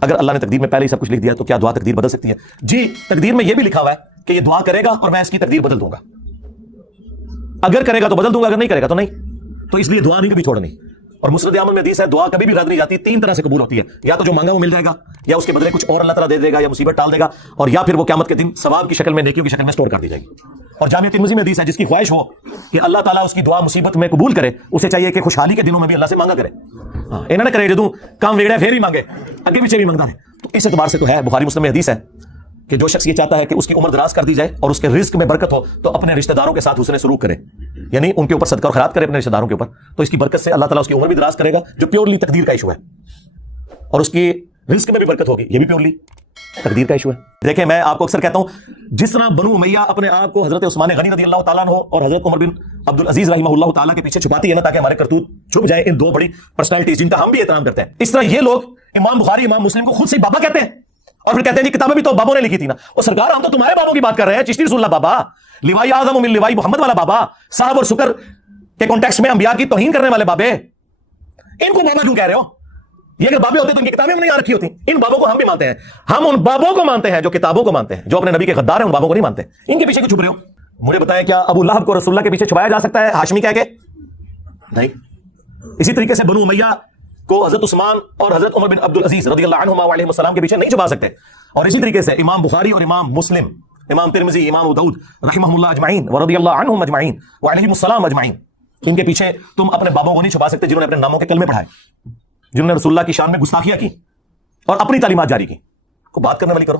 اگر اللہ نے تقدیر میں پہلے ہی سب کچھ لکھ دیا تو کیا دعا تقدیر بدل سکتی ہے؟ جی، تقدیر میں یہ بھی لکھا ہوا ہے کہ یہ دعا کرے گا اور میں اس کی تقدیر بدل دوں گا. اگر کرے گا تو بدل دوں گا، اگر نہیں کرے گا تو نہیں. تو اس لیے دعا نہیں کبھی چھوڑنی. اور مسند احمد میں حدیث ہے دعا کبھی بھی رد نہیں جاتی، 3 طرح سے قبول ہوتی ہے. یا تو جو مانگا وہ مل جائے گا، یا اس کے بدلے کچھ اور اللہ تعالیٰ دے دے گا، یا مصیبت ٹال دے گا، اور یا پھر وہ قیامت کے دن ثواب کی شکل میں، نیکیوں کی شکل میں سٹور کر دی جائے گی. اور جامع ترمذی میں حدیث ہے جس کی خواہش ہو کہ اللہ تعالیٰ اس کی دعا مصیبت میں قبول کرے، اسے چاہیے کہ خوشحالی کے دنوں میں بھی اللہ سے مانگا کرے. انہوں نے کرے جدوں کام وگڑا پھر ہی مانگے، اگے پیچھے بھی مانگتا ہے. تو اس اعتبار سے تو ہے، بخاری مسلم میں حدیث ہے کہ جو شخص یہ چاہتا ہے کہ اس کی عمر دراز کر دی جائے اور اس کے رزق میں برکت ہو تو اپنے رشتہ داروں کے ساتھ حسن سلوک کرے، یعنی ان کے اوپر صدقہ اور خیرات کرے اپنے رشتہ داروں کے اوپر. تو اس کی برکت سے اللہ تعالیٰ اس کی عمر بھی دراز کرے گا، جو پیورلی تقدیر کا ایشو ہے، اور اس کی رزق میں بھی برکت ہوگی، یہ بھی پیورلی تقدیر کا ایشو ہے. دیکھیں میں آپ کو اکثر کہتا ہوں، جس طرح بنو امیہ اپنے آپ کو حضرت عثمان غنی رضی اللہ تعالیٰ عنہ اور حضرت عمر بن عبد العزیز رحمہ اللہ تعالیٰ کے پیچھے چھپاتی ہے نا تاکہ ہمارے کرتوت چھپ جائیں ان 2 بڑی پرسنالٹیز جن کا ہم بھی احترام کرتے ہیں، اس طرح یہ لوگ امام بخاری امام مسلم کو خود سے بابا کہتے ہیں اور پھر کہتے ہیں جی کتابیں بھی تو بابوں نے لکھی تھی نا. اور سرکار ہم تو تمہارے بابوں کی بات کر رہے ہیں، چشتی رسول اللہ بابا، لوائی اعظم من لوائی محمد والا بابا، صاحب اور شکر کے کانٹیکسٹ میں انبیاء کی توہین کرنے والے بابے، ان کو بابا کیوں کہہ رہے ہو؟ یہ اگر بابے ہوتے تو ان کی کتابیں نہیں آ رکھی ہوتی. ان بابوں کو ہم بھی مانتے ہیں، ہم ان بابوں کو مانتے ہیں جو کتابوں کو مانتے ہیں، جو اپنے نبی کے غدار ہیں ان بابوں کو نہیں مانتے. ان کے پیچھے کیوں چھپ رہے ہو؟ مجھے بتائیں کیا ابو لہب کو رسول اللہ کے پیچھے چھپایا جا سکتا ہے ہاشمی کہہ کے؟ نہیں. اسی طریقے سے بنو امیہ کو حضرت عثمان اور حضرت عمر بن عبد العزیز رضی اللہ عنہما وعلیہم السلام کے پیچھے نہیں چھپا سکتے. اور اسی طریقے سے امام بخاری اور امام مسلم، امام ترمذی، امام ابو داؤد رحمہ اللہ اجمعین ورضی اللہ عنہم اجمعین وعلیہم السلام اجمعین، ان کے پیچھے تم اپنے بابوں کو نہیں چھپا سکتے جنہوں نے اپنے ناموں کے کلمے پڑھائے، جنہوں نے رسول اللہ کی شان میں گستاخیاں کی اور اپنی تعلیمات جاری کی. کو بات کرنے والی کرو.